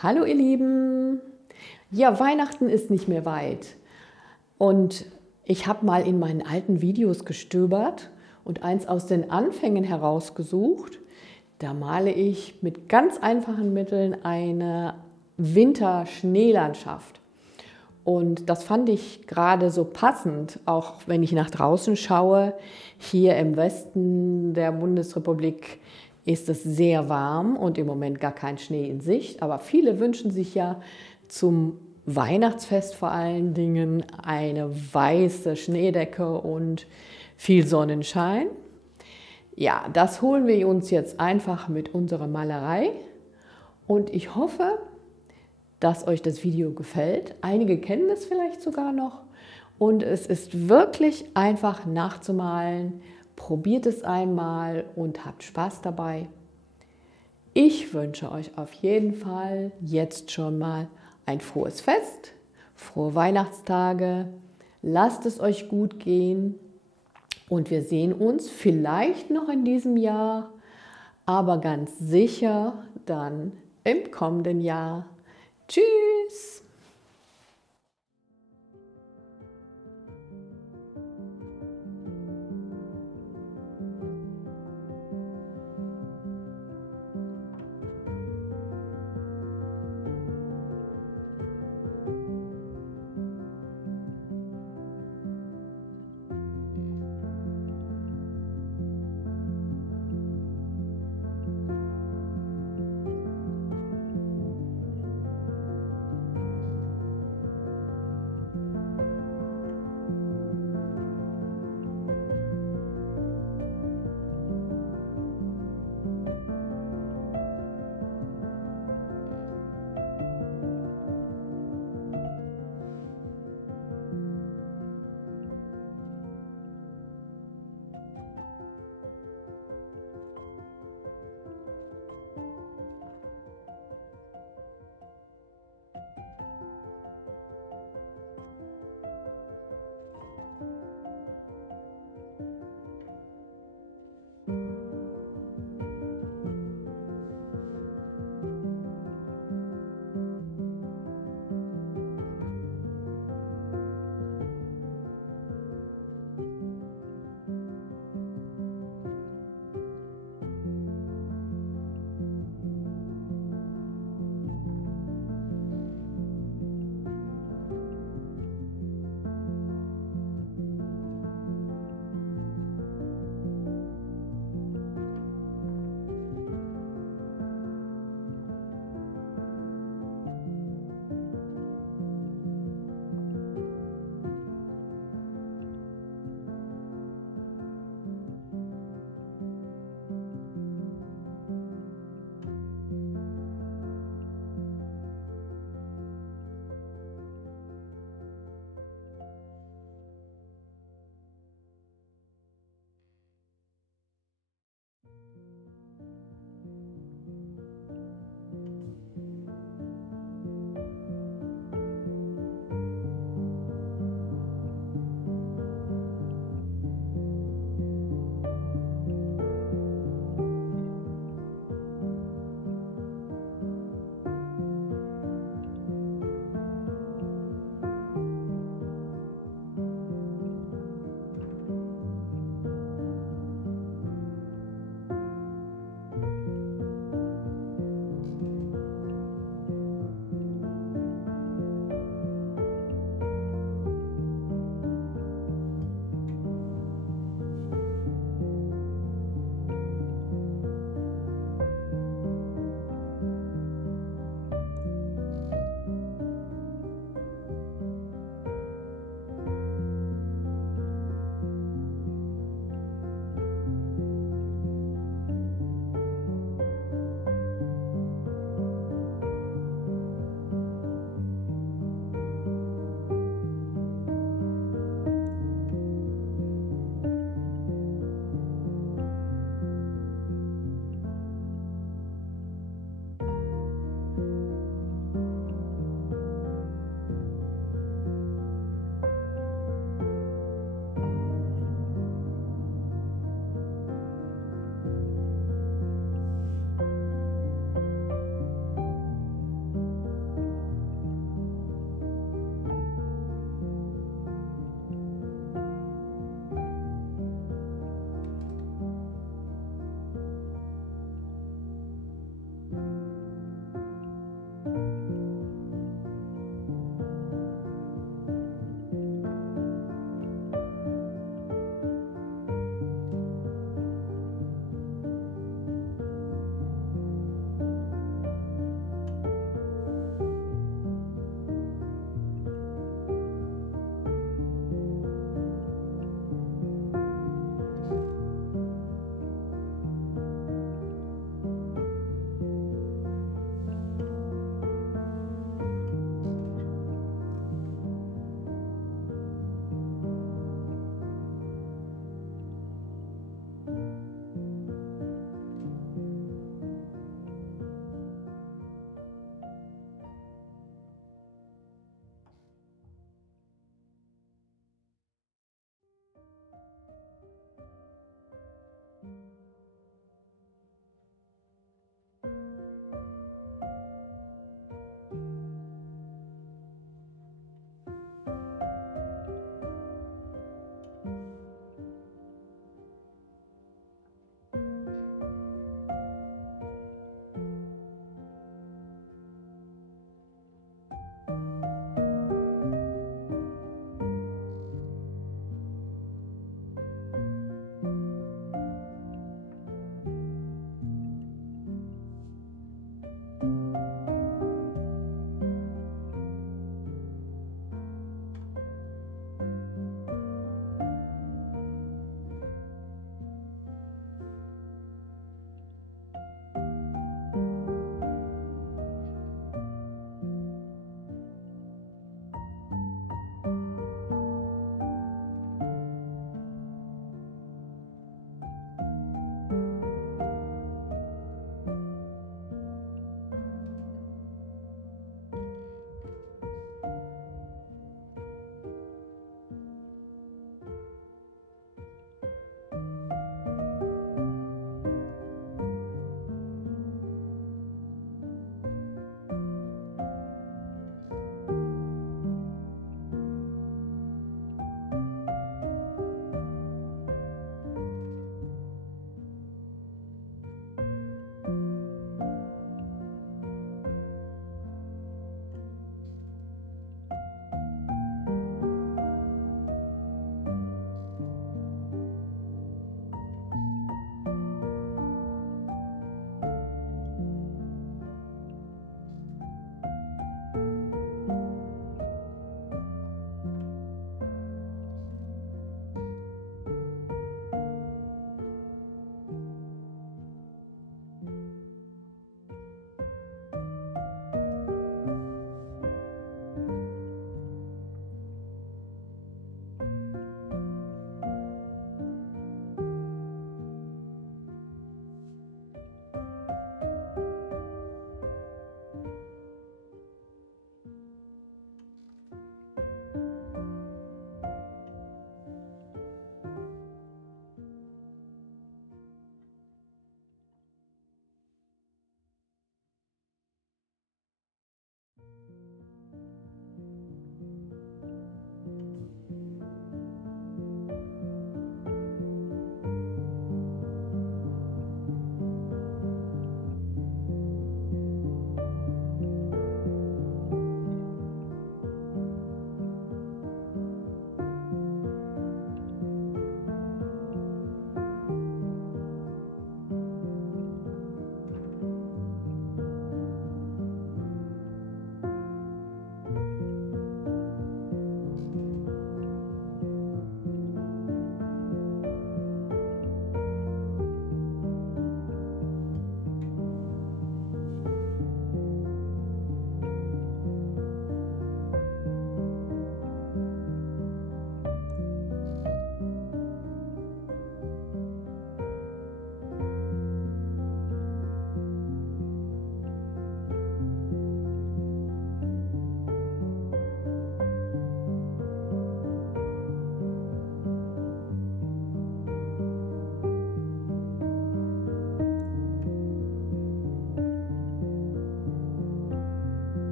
Hallo ihr Lieben! Ja, Weihnachten ist nicht mehr weit und ich habe mal in meinen alten Videos gestöbert und eins aus den Anfängen herausgesucht. Da male ich mit ganz einfachen Mitteln eine Winter-Schneelandschaft. Und das fand ich gerade so passend, auch wenn ich nach draußen schaue. Hier im Westen der Bundesrepublik ist es sehr warm und im Moment gar kein Schnee in Sicht. Aber viele wünschen sich ja zum Weihnachtsfest vor allen Dingen eine weiße Schneedecke und viel Sonnenschein. Ja, das holen wir uns jetzt einfach mit unserer Malerei und ich hoffe, dass euch das Video gefällt. Einige kennen es vielleicht sogar noch und es ist wirklich einfach nachzumalen. Probiert es einmal und habt Spaß dabei. Ich wünsche euch auf jeden Fall jetzt schon mal ein frohes Fest, frohe Weihnachtstage. Lasst es euch gut gehen und wir sehen uns vielleicht noch in diesem Jahr, aber ganz sicher dann im kommenden Jahr. Tschüss!